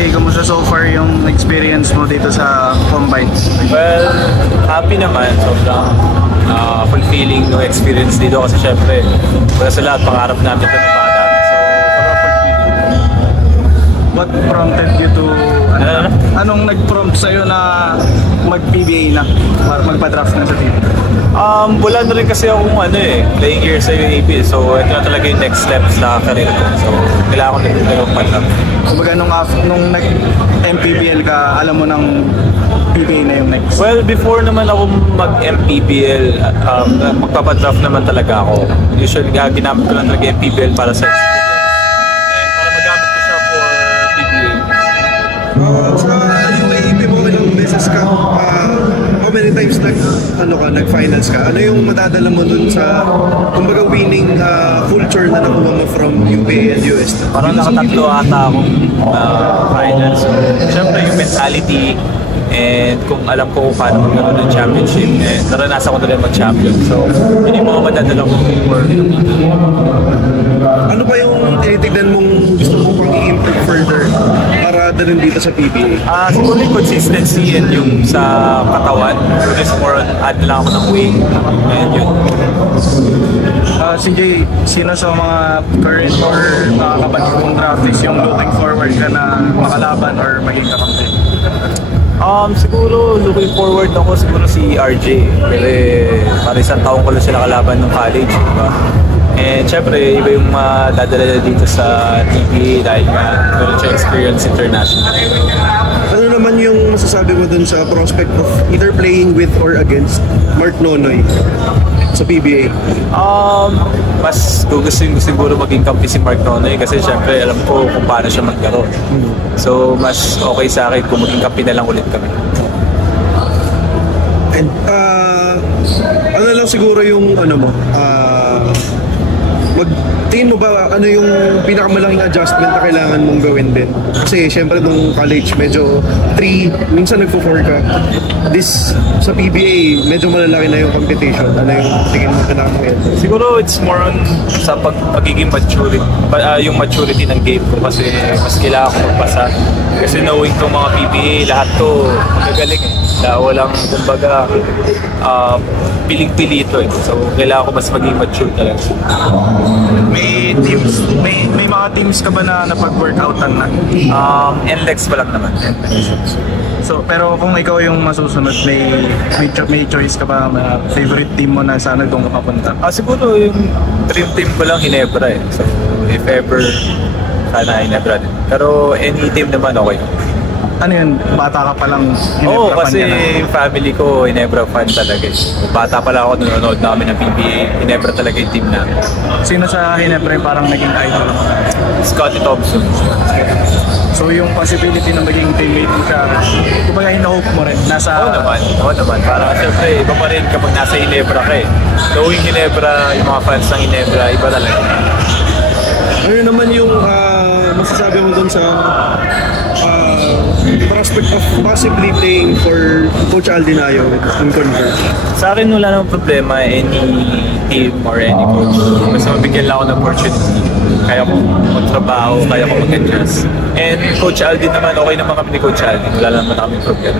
CJ, kamusta so far yung experience mo dito sa Combine? Well, happy naman. Sobrang fulfilling yung experience dito kasi syempre, wala sa lahat, pangarap namin ito ng bata. So, sobrang fulfilling. What prompted you to, anong nag-prompt sa'yo na mag-PBA na, para magpa-draft na sa team? Wala na rin kasi akong playing year sa UAP. So, ito na talaga yung next step sa career ko. So, kailangan ko na rin talagang pan-draft. Kumbaga nung nag-MPBL ka, alam mo ng PBA na yung next? Well, before naman ako mag-MPBL, magpapadraft naman talaga ako. Usually, ginamit ko lang talaga MPBL para sa experience. And para magamit ko siya for PBA. Sa UAP mo, ilang beses ka? How many times nag-finals ka? Ano yung madadala mo dun sa, kumbaga, winning culture na nakuha mo from UP and US? Parang nakatatlo ata akong finals. Siyempre yung mentality and kung alam ko kung paano magkaroon ng championship, and naranasan ko na rin mag-champion. So, hindi mo madadala ko for ano ba yung tinitignan mong gusto mong pang i-improve further para dalhin dito sa PBA? Siguro yung consistency and yung sa katawan. Just more on add lang ako ng weight and yun. CJ, sino sa mga current or mga kapatid mong draftees yung looking forward ka na makalaban or maging kakampi? Siguro looking forward ako siguro si RJ. Kasi para isang taong ko lang siya nakalaban ng college, diba? And syempre, iba yung dadala niya dito sa PBA dahil meron siya experience international. Ano naman yung masasabi mo dun sa prospect of either playing with or against Mark Nonoy sa PBA? Mas gugustuhin ko siguro maging kampi si Mark Nonoy kasi syempre alam ko kung paano siya maglaro. So mas okay sa akin kung maging kampi na lang ulit kami. And ano lang siguro yung tingin mo ba ano yung pinakamalaking adjustment na kailangan mong gawin din? Kasi syempre nung college medyo 3, minsan nagpo-4 ka. This sa PBA medyo malalaki na yung competition. Ano yung tingin mo kailangan mo yan? Siguro it's more on sa pagiging maturity, yung maturity ng game ko kasi mas kailangan ko magpasa. Kasi knowing tong mga PBA, lahat to magagaling eh. Walang kumbaga piling-pili ito eh. So kailangan ko mas maging mature talaga. May mga teams ka ba na napag-workoutan na? NLEX pa lang naman. So, pero kung ikaw yung masusunod, may choice ka ba na favorite team mo na sana doon ka papunta? Siguro yung dream team ko lang Ginebra eh. So if ever, sana Ginebra din. Pero any team naman okay. Ano yun? Bata ka palang Oo, Ginebra fan kasi ka na? yung family ko Ginebra fan talaga eh. Bata pa lang ako, nanonood namin ng PBA. Ginebra talaga yung team namin. Sino sa Ginebra yung parang naging idol mo? Scottie Thompson. So yung possibility na maging teammate mo siya, kumbaga hina-hope mo rin? Oo naman. Parang syempre, iba pa rin kapag nasa Ginebra ka eh. Knowing Ginebra, yung mga fans ng Ginebra, iba talaga. Ano naman yung masasabi mo dun sa prospect of possibly playing for Coach Aldinayo in Converge? Sa akin wala namang problema any team or any coach. Basta mabigyan lang ako ng opportunity. Kaya ko magtrabaho, kaya ko mag-adjust. And Coach Aldin naman, okay naman kami ni Coach Aldin. Wala naman kami problema.